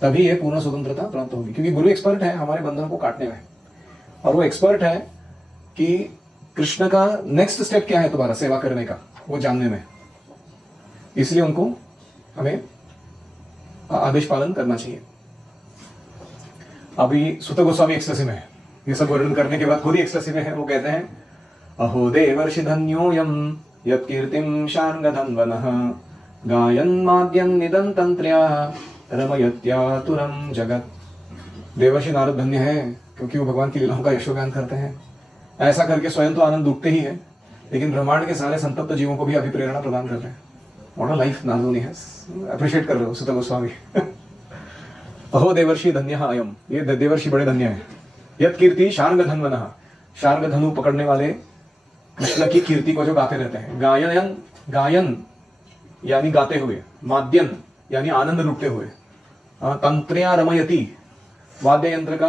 तभी ये पूर्ण स्वतंत्रता प्राप्त होगी। क्योंकि गुरु एक्सपर्ट है हमारे बंधनों को काटने में, और वो एक्सपर्ट है कि कृष्ण का नेक्स्ट स्टेप क्या है तुम्हारा सेवा करने का, वो जानने में। इसलिए उनको हमें आदेश पालन करना चाहिए। अभी सुत गोस्वामी एक्सटेसिव में है, ये सब वर्णन करने के बाद खुद ही एक्सटेसिव में है। वो कहते हैं, अहो देवर्षि धन्योयम यत्कीर्तिम शार्ङ्गधन्वनः गायन् माद्यन् निदन् तंत्र्या रमयत्यातुरम जगत। देवर्षि नारद धन्य है क्योंकि वो भगवान की लीलाओं का यशोगान करते हैं। ऐसा करके स्वयं तो आनंद लूटते ही है, लेकिन ब्रह्मांड के सारे संतप्त जीवों को भी अभिप्रेरणा प्रदान कर रहे हैं। व्हाट अ लाइफ नारद मुनि है, अप्रिशिएट कर रहे हो सुत गोस्वामी। अहो देवर्षि धन्य अयम, ये देवर्षि बड़े धन्य है। यत कीर्ति शार्ङ्ग धन्वनः, शार्ङ्ग धनु पकड़ने वाले कृष्ण की कीर्ति को जो गाते रहते हैं। गायन, गायन यानी गाते हुए, माद्यन यानी आनंद लुटते हुए, तंत्र्या रमयति वाद्य यंत्र का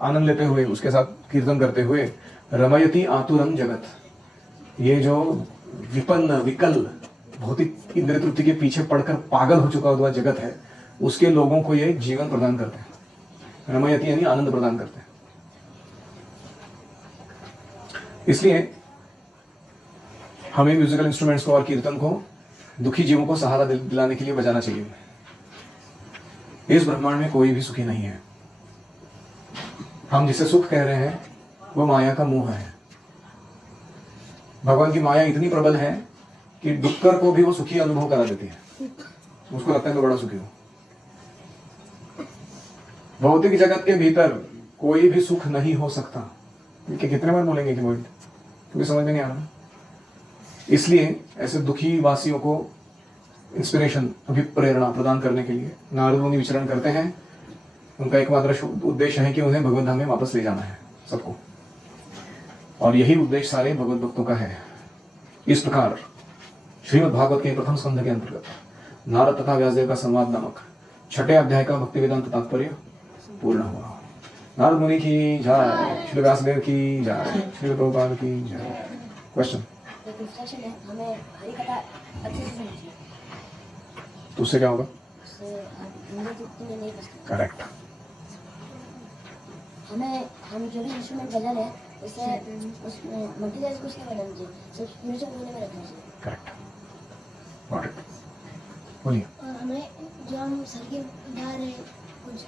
आनंद लेते हुए, उसके साथ कीर्तन करते हुए, रमयति आतुरम जगत, ये जो विपन्न विकल भौतिक इंद्रिय तृप्ति के पीछे पड़कर पागल हो चुका हुआ जगत है, उसके लोगों को ये जीवन प्रदान करते हैं। रमयति यानी आनंद प्रदान करते हैं। इसलिए हमें म्यूजिकल इंस्ट्रूमेंट्स को और कीर्तन को दुखी जीवों को सहारा दिलाने के लिए बजाना चाहिए। इस ब्रह्मांड में कोई भी सुखी नहीं है। हम जिसे सुख कह रहे हैं वो माया का मोह है। भगवान की माया इतनी प्रबल है कि डुक्कर को भी वो सुखी अनुभव करा देती है, उसको लगता है तो बड़ा सुखी हो। भौतिक जगत के भीतर कोई भी सुख नहीं हो सकता। कि कितने बार बोलेंगे कि वर्ड, क्योंकि समझ में नहीं आ रहा। इसलिए ऐसे दुखी वासियों को इंस्पिरेशन, अभिप्रेरणा प्रदान करने के लिए नारद मुनि विचरण करते हैं। उनका एकमात्र उद्देश्य है कि उन्हें भगवत धाम में वापस ले जाना है सबको, और यही उद्देश्य सारे भगवत भक्तों का है। इस प्रकार श्रीमद् भागवत के प्रथम स्कंध के अंतर्गत नारद तथा व्यासदेव का संवाद नामक छठे अध्याय का भक्ति वेदांत तात्पर्य पूर्ण हुआ। नारद मुनि की जय, श्री व्यासदेव की जय, श्री प्रभुपाद की जय। क्वेश्चन? हमें हरि कथा अच्छे से समझनी है, तो उससे क्या होगा? नहीं। करेक्ट। हम जो भी इंस्ट्रूमेंट बजा रहे हैं उससे उसमें मल्टीटास्क कुछ नहीं बजाना चाहिए, सिर्फ म्यूजिक मीनिंग में रखना चाहिए। Correct, got it. बोलिए। और हमें जो हम संगीत गा रहे हैं, कुछ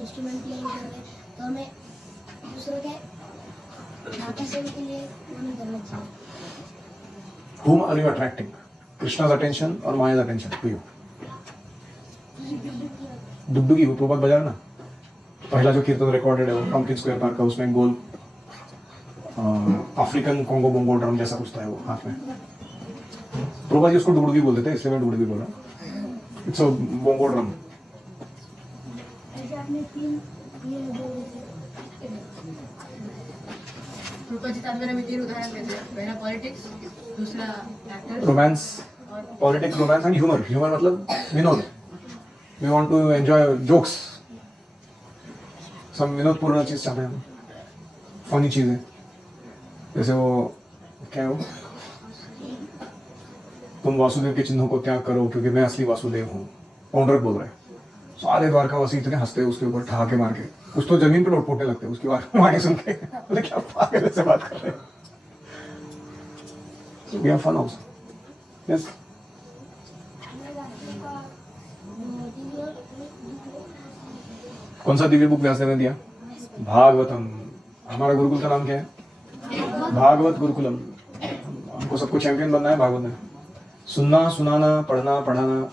इंस्ट्रूमेंट प्लेइंग कर रहे हैं, तो हमें दूसरों के आकर्षण के लिए वो नहीं करना चाहिए। Whom are you attracting? Krishna's attention or Maya's attention to you? डुगडुगी वो प्रभुपाद बजा रहा ना, पहला जो कीर्तन रिकॉर्डेड है वो पंकिन स्क्वायर पार्क का, उसमें गोल अफ्रीकन कोंगो बोंगो ड्रम जैसा कुछ था वो हाथ में। प्रभुपाद जी उसको डुगडुगी बोलते थे, इसलिए मैं डुगडुगी बोल रहा हूँ। It's a bongo drum. ऐसे आपने तीन ये बोले थे, उदाहरण देते हैं। पहला पॉलिटिक्स, दूसरा actor, romance, politics, romance and humour. Humour मतलब विनोद। We want to enjoy jokes, सब विनोदपूर्ण चीज चाहते हैं हम, फनी चीजें। जैसे वो क्या है वो, तुम वासुदेव के चिन्हों को त्याग करो क्योंकि मैं असली वासुदेव हूँ, पौंडरक बोल रहे हैं। सारे द्वारकावासी इतने हंसते हैं उसके ऊपर, ठहाके मार के, कुछ तो जमीन पे लौट लगते हैं उसकी वाणी सुन के। बोले क्या पागल से बात कर रहे हैं। We have fun also. Yes. कौन सा दिव्य बुक व्यासदेव ने दिया? भागवतम। हमारा गुरुकुल का नाम क्या है? भागवत गुरुकुलम। हमको सबको चैंपियन बनना है भागवत में। सुनना, सुनाना, पढ़ना, पढ़ाना,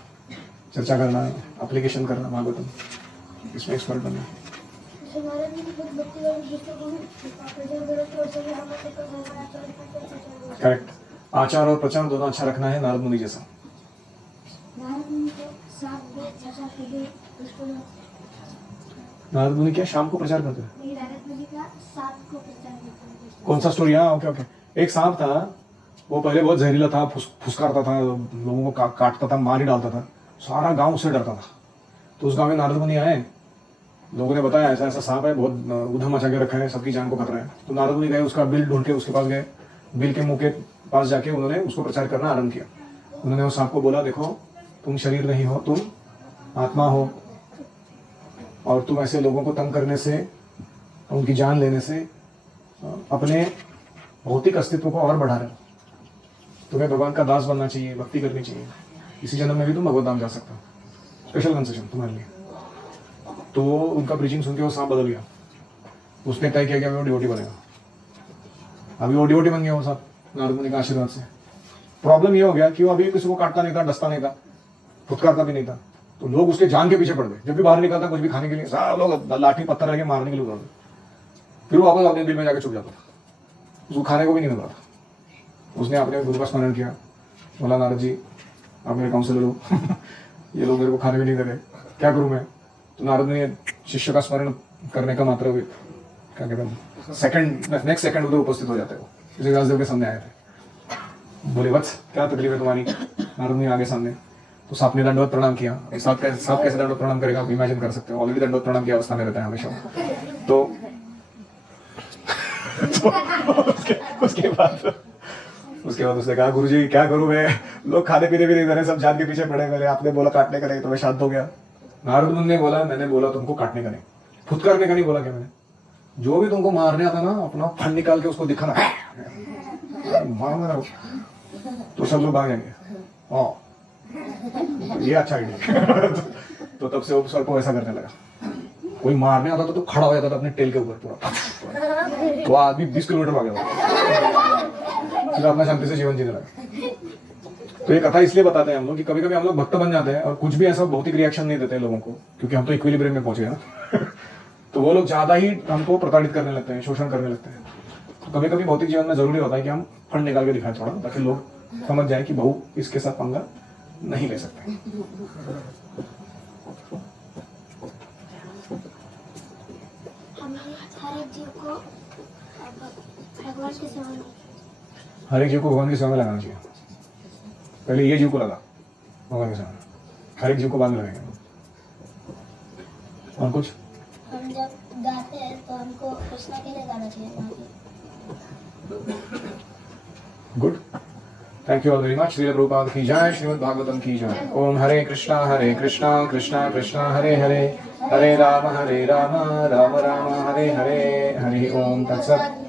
चर्चा करना, एप्लीकेशन करना भागवतम, इसमें एक्सपर्ट बनना है। जैसे महाराज जी की खुद भक्ति करो, दूसरों को भी प्रचार करो, तो ऐसे भी हमारे को प्रचार करो। करेक्ट। आचार और प्रचार दोनों अच्छा रखना है, नारद मुनि जैसा। नारद मुनि को साफ को प्रचार करके उसको नारद मुनि क्या शाम को प्रचार करते हैं? नारद मुनि का सांप को प्रचार करते हैं। कौन सा स्टोरी? हाँ, ओके ओके। एक सांप था, वो पहले बहुत जहरीला था, फुसकारता था, लोगों को काटता था, मार ही डालता था, सारा गांव उससे डरता था। तो उस गांव में नारद मुनि आए, लोगों ने बताया ऐसा ऐसा सांप है, बहुत उधम मचा के रखा है, सबकी जान को खतरा है। तो नारद मुनि गए, उसका बिल ढूंढ के उसके पास गए, बिल के मुंह के पास जाके उन्होंने उसको प्रचार करना आरंभ किया। उन्होंने उस सांप को बोला, देखो तुम शरीर नहीं हो, तुम आत्मा हो, और तुम ऐसे लोगों को तंग करने से, उनकी जान लेने से अपने भौतिक अस्तित्व को और बढ़ा रहे हो। तुम्हें भगवान का दास बनना चाहिए, भक्ति करनी चाहिए, इसी जन्म में भी तुम भगवत धाम जा सकते हो, स्पेशल कंसेशन तुम्हारे लिए। तो उनका प्रीचिंग सुन के वो सांप बदल गया, उसने तय किया कि वो डिवोटी बनेगा। अभी वो डिवोटी बन गया वो सांप, नारद मुनि के आशीर्वाद से। प्रॉब्लम ये हो गया कि वो अभी किसी को काटता नहीं था, डसता नहीं था, फुटकारता भी नहीं था, तो लोग उसके जान के पीछे पड़ गए। जब भी बाहर निकलता कुछ भी खाने के लिए, सारे लोग लाठी पत्थर लेके मारने के लिए उड़ाते। फिर वो वापस अपने बिल में जाके छुप जाता था, उसको खाने को भी नहीं मिल रहा था। उसने अपने गुरु का स्मरण किया, बोला नारद जी आप मेरे काउंसलर हो ये लोग मेरे को खाने भी नहीं दे रहे, क्या करूं मैं? तो नारद ने शिष्य का स्मरण करने का मात्र क्या कहते हैं, सेकंड नेक्स्ट सेकंड उधर उपस्थित हो जाते हो। जैसे व्यासदेव के सामने आए थे, बोले वत्स क्या तकलीफ है तुम्हारी? नारद ने आगे सामने, तो सांप ने दंडवत प्रणाम किया। सांप कैसे दंडवत प्रणाम करेगा आप इमेजिन कर सकते हो, ऑलरेडी दंडवत प्रणाम की अवस्था में रहता है हमेशा। तो उसके बाद उसने कहा गुरुजी क्या करूं मैं, लोग खाने पीने भी नहीं दे रहे, सब जान के पीछे पड़े मेरे, आपने बोला काटने का नहीं, तो मैं शांत हो गया। नारद मुनि ने बोला, मैंने बोला तुमको काटने का नहीं, फुटकारने का नहीं बोला क्या मैंने? जो भी तुमको मारने आता ना, अपना फन निकाल के उसको दिखाना, मारो। तो सब लोग भाग जाएंगे, ये अच्छा आइडिया। तो तब से वो सर्प ऐसा करने लगा, कोई मारने आता तो खड़ा हो जाता था अपने टेल के ऊपर पूरा, तो आदमी 20 किलोमीटर भाग गया, फिर अपना शांति से जीवन जीने लगा। तो ये कथा इसलिए बताते हैं हम लोग कि कभी कभी हम लोग भक्त बन जाते हैं और कुछ भी ऐसा भौतिक रिएक्शन नहीं देते लोगों को, क्योंकि हम तो इक्विलिब्रियम में पहुंचे हैं ना। तो वो लोग ज्यादा ही हमको प्रताड़ित करने लगते हैं, शोषण करने लगते हैं। तो कभी कभी भौतिक जीवन में जरूरी होता है कि हम फंड निकाल के दिखाएं थोड़ा, ताकि लोग समझ जाए कि बहू इसके साथ पंगा नहीं ले सकते। हर एक जीव को भगवान की सेवा में, हर एक जीव को भगवान की सेवा में लगाना चाहिए। पहले ये जीव को लगा भगवान की सेवा में, हर एक जीव को बाद में लगाएंगे। और कुछ हम जब गाते हैं तो हमको कृष्णा के लिए गाना चाहिए। Good, thank you all very much. Srila Prabhupada की जय, श्रीमद् भागवतम की जय। ओम हरे कृष्णा कृष्णा कृष्णा हरे हरे, हरे राम राम राम हरे हरे, हरि ओम तत्सत।